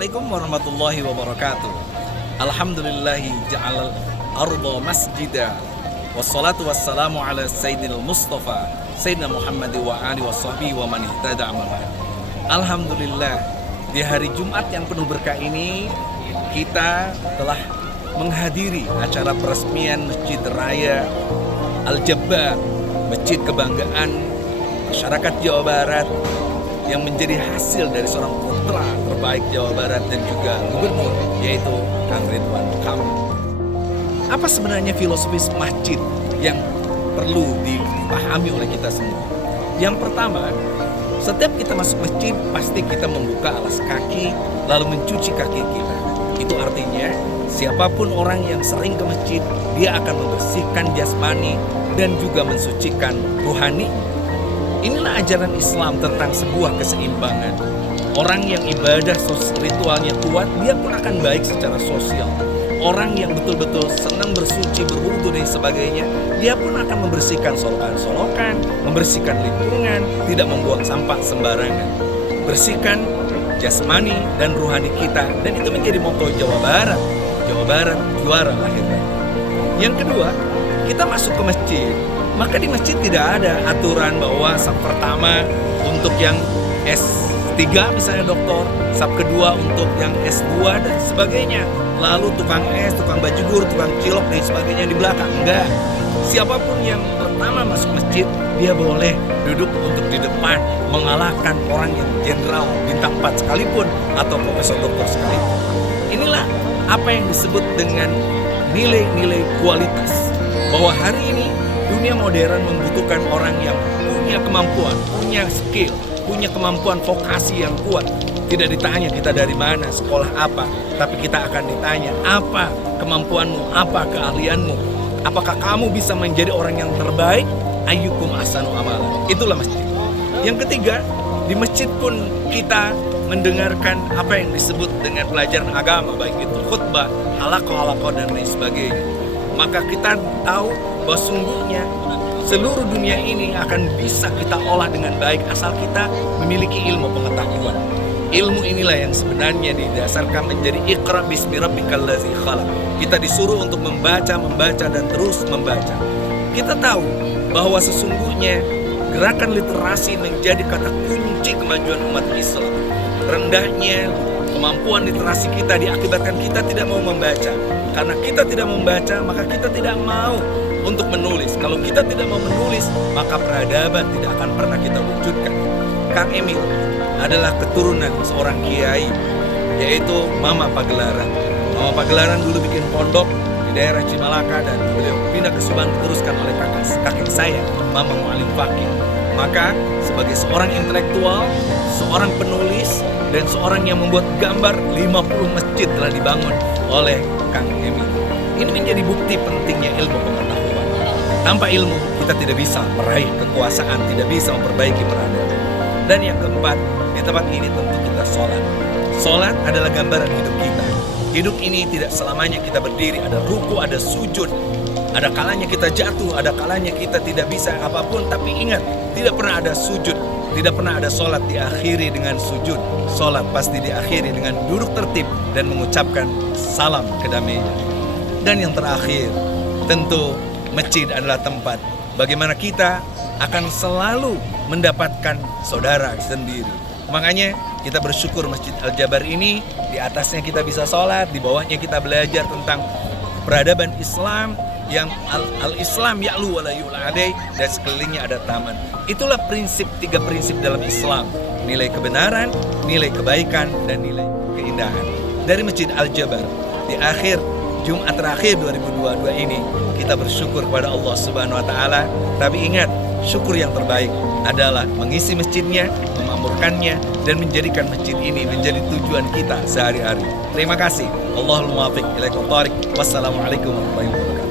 Assalamualaikum warahmatullahi wabarakatuh. Alhamdulillahi ja'alal arda masjida. Wassalatu wassalamu ala sayyidil mustafa Sayyidina Muhammad wa alihi wa sahbihi wa man ihtada amalan. Alhamdulillah, di hari Jumat yang penuh berkah ini kita telah menghadiri acara peresmian Masjid Raya Al-Jabbar, masjid kebanggaan masyarakat Jawa Barat yang menjadi hasil dari seorang putra terbaik Jawa Barat dan juga gubernur, yaitu Kang Ridwan Kamil. Apa sebenarnya filosofis masjid yang perlu dipahami oleh kita semua? Yang pertama, setiap kita masuk masjid pasti kita membuka alas kaki lalu mencuci kaki kita. Itu artinya siapapun orang yang sering ke masjid, dia akan membersihkan jasmani dan juga mensucikan rohani. Inilah ajaran Islam tentang sebuah keseimbangan. Orang yang ibadah ritualnya kuat, dia pun akan baik secara sosial. Orang yang betul-betul senang bersuci, berwudu dan sebagainya, dia pun akan membersihkan solokan-solokan, membersihkan lingkungan, tidak membuang sampah sembarangan. Bersihkan jasmani dan rohani kita, dan itu menjadi moto Jawa Barat. Jawa Barat juara lahirnya. Yang kedua, kita masuk ke masjid, maka di masjid tidak ada aturan bahwa saf pertama untuk yang S3 misalnya doktor, saf kedua untuk yang S2 dan sebagainya. Lalu tukang es, tukang bajigur, tukang cilok dan sebagainya di belakang. Enggak. Siapapun yang pertama masuk masjid, dia boleh duduk untuk di depan, mengalahkan orang yang jenderal bintang 4 sekalipun atau profesor doktor sekalipun. Inilah apa yang disebut dengan nilai-nilai kualitas. Bahwa hari ini dunia modern membutuhkan orang yang punya kemampuan, punya skill, punya kemampuan vokasi yang kuat. Tidak ditanya kita dari mana, sekolah apa, tapi kita akan ditanya apa kemampuanmu, apa keahlianmu. Apakah kamu bisa menjadi orang yang terbaik? Ayyukum ahsanu amala. Itulah masjid. Yang ketiga, di masjid pun kita mendengarkan apa yang disebut dengan pelajaran agama, baik itu khutbah, halaqah dan lain sebagainya. Maka kita tahu bahwa sungguhnya seluruh dunia ini akan bisa kita olah dengan baik asal kita memiliki ilmu pengetahuan. Ilmu inilah yang sebenarnya didasarkan menjadi iqra bismi rabbikal ladzi khalaq. Kita disuruh untuk membaca dan terus membaca. Kita tahu bahwa sesungguhnya gerakan literasi menjadi kata kunci kemajuan umat Islam. Rendahnya kemampuan literasi kita diakibatkan kita tidak mau membaca. Karena kita tidak membaca, maka kita tidak mau untuk menulis. Kalau kita tidak mau menulis, maka peradaban tidak akan pernah kita wujudkan. Kang Emil adalah keturunan seorang kiai, yaitu Mama Pagelaran. Mama Pagelaran dulu bikin pondok di daerah Cimalaka dan beliau pindah ke Subang diteruskan oleh kakek saya, Mama Mu'alim Fakih. Maka sebagai seorang intelektual, seorang penulis, dan seorang yang membuat gambar, 50 masjid telah dibangun oleh Kang Emil. Ini menjadi bukti pentingnya ilmu pengetahuan. Tanpa ilmu, kita tidak bisa meraih kekuasaan, tidak bisa memperbaiki peradaban. Dan yang keempat, di tempat ini tentu kita sholat. Sholat adalah gambaran hidup kita. Hidup ini tidak selamanya kita berdiri, ada ruku, ada sujud. Ada kalanya kita jatuh, ada kalanya kita tidak bisa apapun. Tapi ingat, tidak pernah ada sujud, tidak pernah ada sholat diakhiri dengan sujud. Sholat pasti diakhiri dengan duduk tertib dan mengucapkan salam kedamaian. Dan yang terakhir, tentu masjid adalah tempat bagaimana kita akan selalu mendapatkan saudara sendiri. Makanya kita bersyukur Masjid Al-Jabbar ini, di atasnya kita bisa sholat, di bawahnya kita belajar tentang peradaban Islam yang al-Islam ya'lu wa la yu'la alai, dan sekelilingnya ada taman. Itulah tiga prinsip dalam Islam. Nilai kebenaran, nilai kebaikan, dan nilai keindahan. Dari Masjid Al-Jabbar, di akhir Jumat terakhir 2022 ini, kita bersyukur kepada Allah Subhanahu wa Ta'ala. Tapi ingat, syukur yang terbaik adalah mengisi masjidnya, memakmurkannya, dan menjadikan masjid ini menjadi tujuan kita sehari-hari. Terima kasih. Allahul muwaffiq ilaihi thariq. Wassalamualaikum warahmatullahi wabarakatuh.